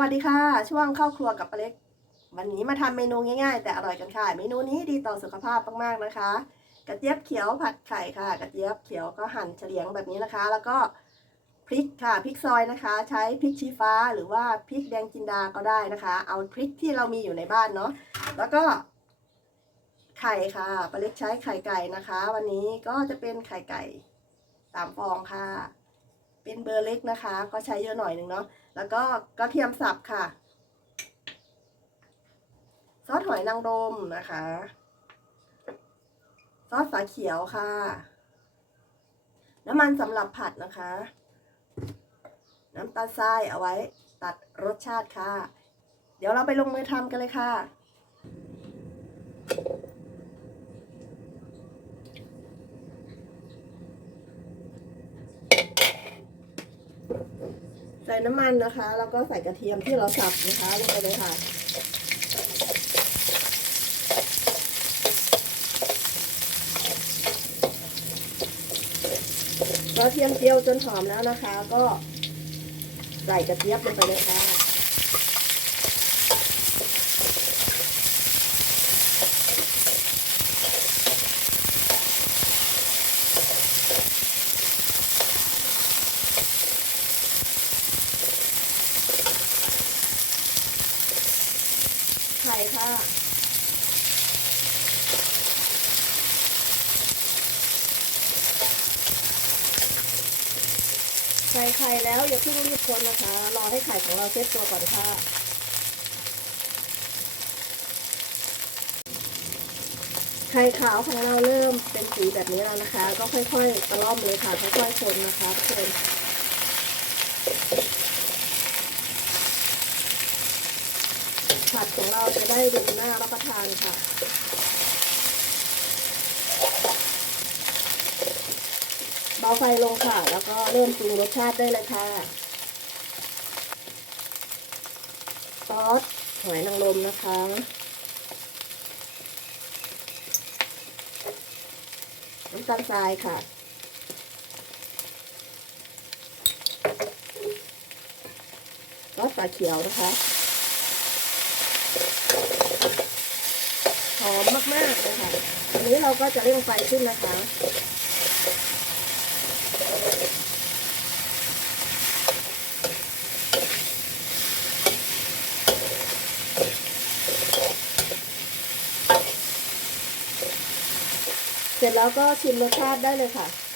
วัสดีค่ะ ช่วงเข้าครัวกับปาเล็ก วันนี้มาทำเมนูง่ายๆ แต่อร่อยกันค่ะ เมนูนี้ดีต่อสุขภาพมากๆนะคะ กระเจี๊ยบเขียวผัดไข่ค่ะ กระเจี๊ยบเขียวก็หั่นเฉลียงแบบนี้นะคะ แล้วก็พริกค่ะพริกซอยนะคะ ใช้พริกชี้ฟ้าหรือว่าพริกแดงจินดาก็ได้นะคะ เอาพริกที่เรามีอยู่ในบ้านเนาะแล้วก็ไข่ค่ะปาเล็กใช้ไข่ไก่นะคะ วันนี้ก็จะเป็นไข่ไก่สามฟองค่ะ เป็นเบอร์เล็กนะคะ ก็ใช้เยอะหน่อยหนึ่งเนาะแล้วก็กระเทียมสับค่ะ ซอสหอยนางรมนะคะ ซอสฝาเขียวค่ะ น้ำมันสำหรับผัดนะคะ น้ำตาลทรายเอาไว้ตัดรสชาติค่ะ เดี๋ยวเราไปลงมือทำกันเลยค่ะ ใส่น้ำมันนะคะ แล้วก็ใส่กระเทียมที่เราสับนะคะลงไปเลยค่ะกระเทียมเจียวจนหอมแล้วนะคะ ก็ใส่กระเทียมลงไปเลยค่ะ ค่ะใส่ไข่แล้วอย่าเพิ่งรีบคนนะคะ รอให้ไข่ของเราเซ็ตตัวก่อนค่ะ ไข่ขาวของเราเริ่มเป็นสีแบบนี้แล้วนะคะ ก็ค่อยๆตะล่อมเลยค่ะ ค่อยๆคนนะคะทุกคน ผัดของเราจะได้ดูน่ารับประทานค่ะ เบาไฟลงค่ะ แล้วก็เริ่มปรุงรสชาติได้เลยค่ะ ซอสหอยนางรมนะคะน้ำตาลทรายค่ะซอสฝาเขียวนะคะ อมมากๆเลยค่ะอันนี้เราก็จะเร่งไฟขึ้นนะคะเสร็จแล้วก็ชิมรสชาติได้เลยค่ะ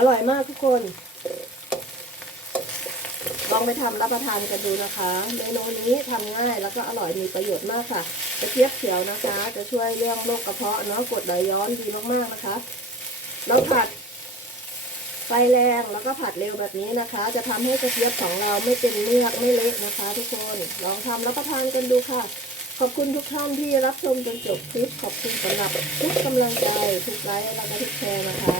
อร่อยมากทุกคน ลองไปทำรับประทานกันดูนะคะ เมนูนี้ทำง่ายแล้วก็อร่อยมีประโยชน์มากค่ะกระเทียบเขียวนะคะ จะช่วยเรื่องโรคกระเพาะเนาะกดไหลย้อนดีมากๆนะคะ เราผัดไฟแรงแล้วก็ผัดเร็วแบบนี้นะคะ จะทำให้กระเทียบของเราไม่เป็นเมือกไม่เละนะคะ ทุกคนลองทำรับประทานกันดูค่ะ ขอบคุณทุกท่านที่รับชมจนจบคลิปขอบคุณสำหรับทุกกำลังใจทุกไลค์แล้วก็ทุกแชร์นะคะ